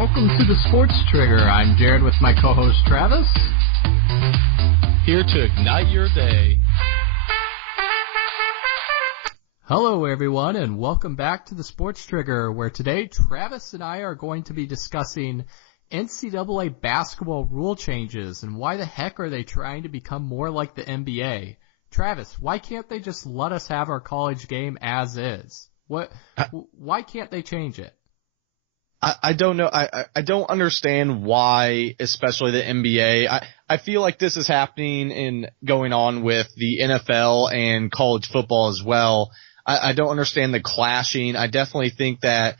Welcome to the Sports Trigger. I'm Jared with my co-host Travis. Here to ignite your day. Hello everyone and welcome back to the Sports Trigger, where today Travis and I are going to be discussing NCAA basketball rule changes and why the heck are they trying to become more like the NBA. Travis, why can't they just let us have our college game as is? Why can't they change it? I don't know. I don't understand why, especially the NBA. I feel like this is happening and going on with the NFL and college football as well. I don't understand the clashing. I definitely think that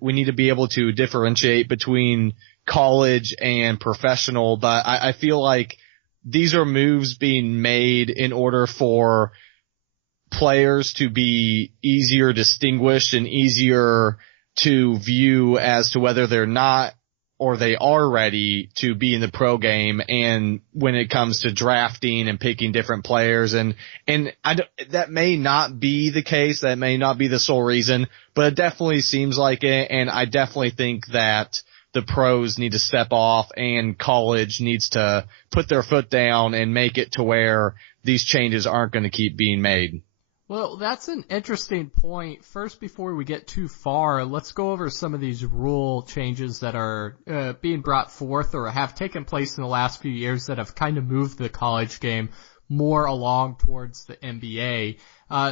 we need to be able to differentiate between college and professional, but I feel like these are moves being made in order for players to be easier distinguished and easier to view as to whether they're not or they are ready to be in the pro game. And when it comes to drafting and picking different players, and that may not be the case. That may not be the sole reason, but it definitely seems like it. And I definitely think that the pros need to step off and college needs to put their foot down and make it to where these changes aren't going to keep being made. Well, that's an interesting point. First, before we get too far, let's go over some of these rule changes that are being brought forth or have taken place in the last few years that have kind of moved the college game more along towards the NBA.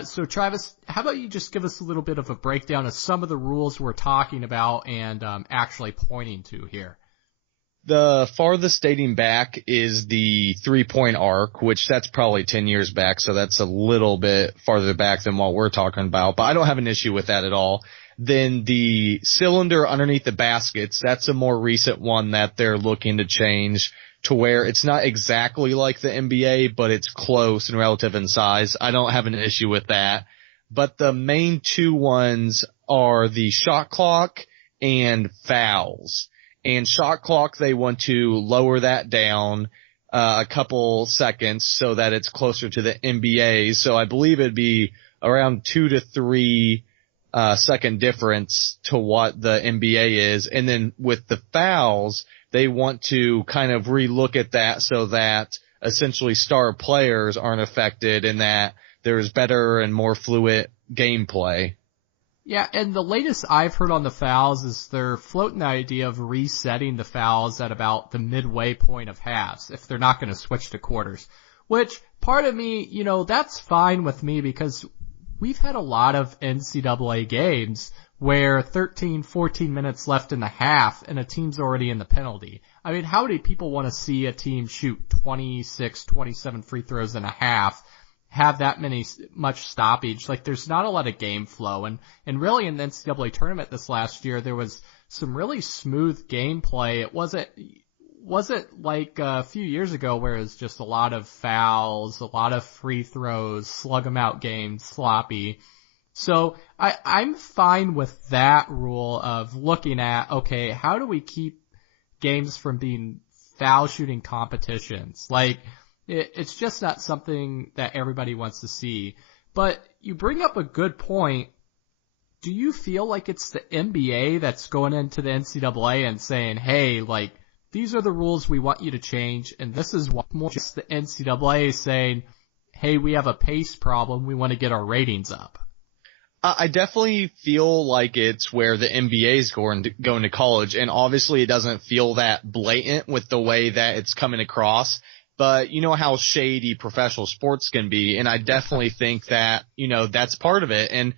So, Travis, how about you just give us a little bit of a breakdown of some of the rules we're talking about and actually pointing to here? The farthest dating back is the 3-point arc, which that's probably 10 years back, so that's a little bit farther back than what we're talking about, but I don't have an issue with that at all. Then the cylinder underneath the baskets, that's a more recent one that they're looking to change to where it's not exactly like the NBA, but it's close and relative in size. I don't have an issue with that. But the main two ones are the shot clock and fouls. And shot clock, they want to lower that down a couple seconds so that it's closer to the NBA. So I believe it'd be around 2 to 3 second difference to what the NBA is. And then with the fouls, they want to kind of relook at that so that essentially star players aren't affected and that there's better and more fluid gameplay. Yeah, and the latest I've heard on the fouls is they're floating the idea of resetting the fouls at about the midway point of halves if they're not going to switch to quarters, which part of me, that's fine with me because we've had a lot of NCAA games where 13, 14 minutes left in the half and a team's already in the penalty. I mean, how many people want to see a team shoot 26, 27 free throws in a half, have that much stoppage? Like, there's not a lot of game flow. And really in the NCAA tournament this last year, there was some really smooth gameplay. It wasn't like a few years ago where it was just a lot of fouls, a lot of free throws, slug 'em out games, sloppy. So I'm fine with that rule of looking at, okay, how do we keep games from being foul shooting competitions? Like, it's just not something that everybody wants to see. But you bring up a good point. Do you feel like it's the NBA that's going into the NCAA and saying, hey, like, these are the rules we want you to change, and this is what more just the NCAA saying, hey, we have a pace problem, we want to get our ratings up? I definitely feel like it's where the NBA is going to college, and obviously it doesn't feel that blatant with the way that it's coming across. But you know how shady professional sports can be, and I definitely think that, that's part of it. And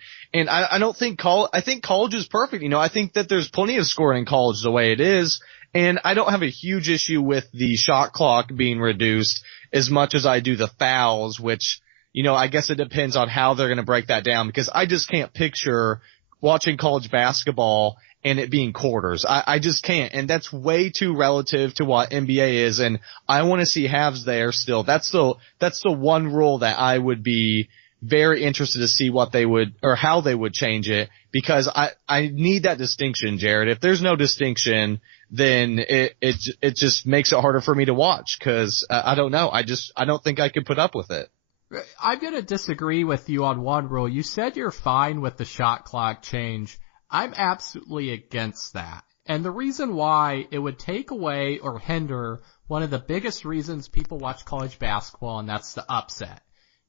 I don't think I think college is perfect. I think that there's plenty of scoring in college the way it is, and I don't have a huge issue with the shot clock being reduced as much as I do the fouls, which, I guess it depends on how they're going to break that down, because I just can't picture watching college basketball and it being quarters. I just can't. And that's way too relative to what NBA is. And I want to see halves there still. That's the one rule that I would be very interested to see what they would, or how they would change it, because I need that distinction, Jared. If there's no distinction, then it just makes it harder for me to watch, because I don't know. I don't think I could put up with it. I'm going to disagree with you on one rule. You said you're fine with the shot clock change. I'm absolutely against that. And the reason why it would take away or hinder one of the biggest reasons people watch college basketball, and that's the upset.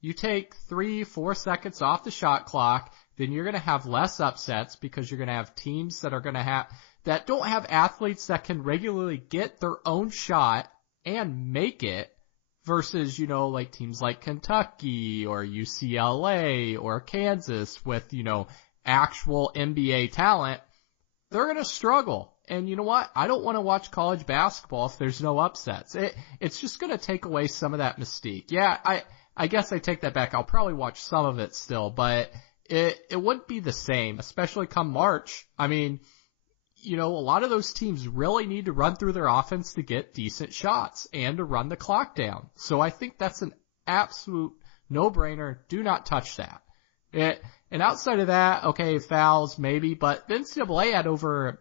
You take 3-4 seconds off the shot clock, then you're going to have less upsets because you're going to have teams that are going to have, that don't have athletes that can regularly get their own shot and make it versus, like teams like Kentucky or UCLA or Kansas with, actual NBA talent. They're going to struggle. And you know what? I don't want to watch college basketball if there's no upsets. It's just going to take away some of that mystique. Yeah, I guess I take that back. I'll probably watch some of it still, but it wouldn't be the same, especially come March. I mean, a lot of those teams really need to run through their offense to get decent shots and to run the clock down. So I think that's an absolute no-brainer. Do not touch that. And outside of that, okay, fouls maybe, but the NCAA had over,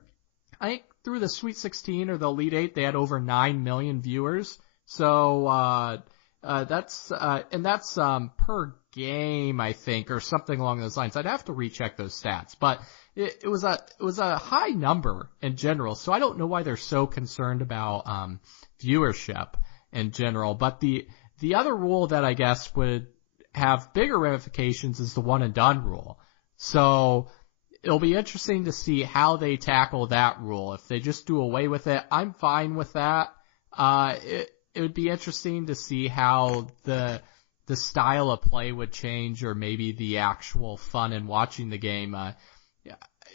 I think through the Sweet 16 or the Elite 8, they had over 9 million viewers. So that's per game, I think, or something along those lines. I'd have to recheck those stats, but it was a high number in general. So I don't know why they're so concerned about viewership in general. But the other rule that I guess would have bigger ramifications is the one and done rule. So it'll be interesting to see how they tackle that rule. If they just do away with it, I'm fine with that. It would be interesting to see how the style of play would change, or maybe the actual fun in watching the game.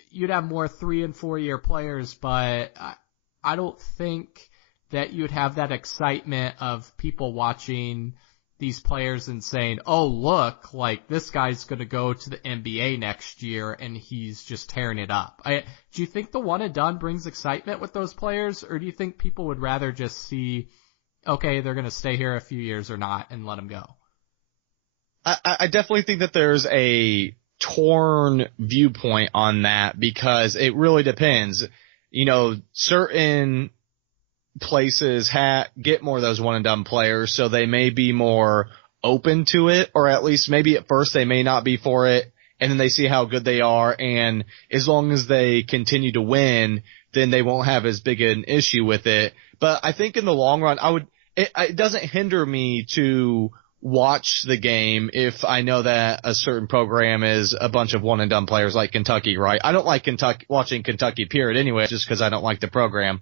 You'd have more 3 and 4 year players, but I don't think that you'd have that excitement of people watching these players and saying, oh, look, like this guy's going to go to the NBA next year and he's just tearing it up. Do you think the one and done brings excitement with those players, or do you think people would rather just see, okay, they're going to stay here a few years or not and let them go? I definitely think that there's a torn viewpoint on that because it really depends. Certain places get more of those one and done players, so they may be more open to it, or at least maybe at first they may not be for it, and then they see how good they are, and as long as they continue to win, then they won't have as big an issue with it. But I think in the long run, it doesn't hinder me to watch the game if I know that a certain program is a bunch of one and done players like Kentucky, right? I don't like watching Kentucky period anyway, just because I don't like the program.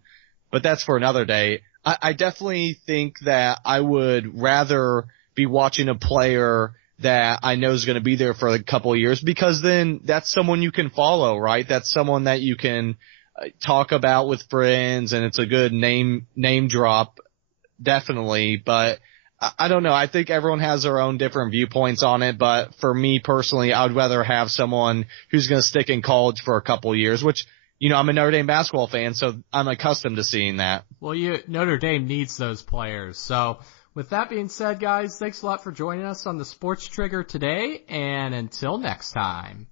But that's for another day. I definitely think that I would rather be watching a player that I know is going to be there for a couple of years, because then that's someone you can follow, right? That's someone that you can talk about with friends, and it's a good name drop, definitely. But I don't know. I think everyone has their own different viewpoints on it. But for me personally, I would rather have someone who's going to stick in college for a couple of years, which, I'm a Notre Dame basketball fan, so I'm accustomed to seeing that. Well, Notre Dame needs those players. So with that being said, guys, thanks a lot for joining us on the Sports Trigger today, and until next time.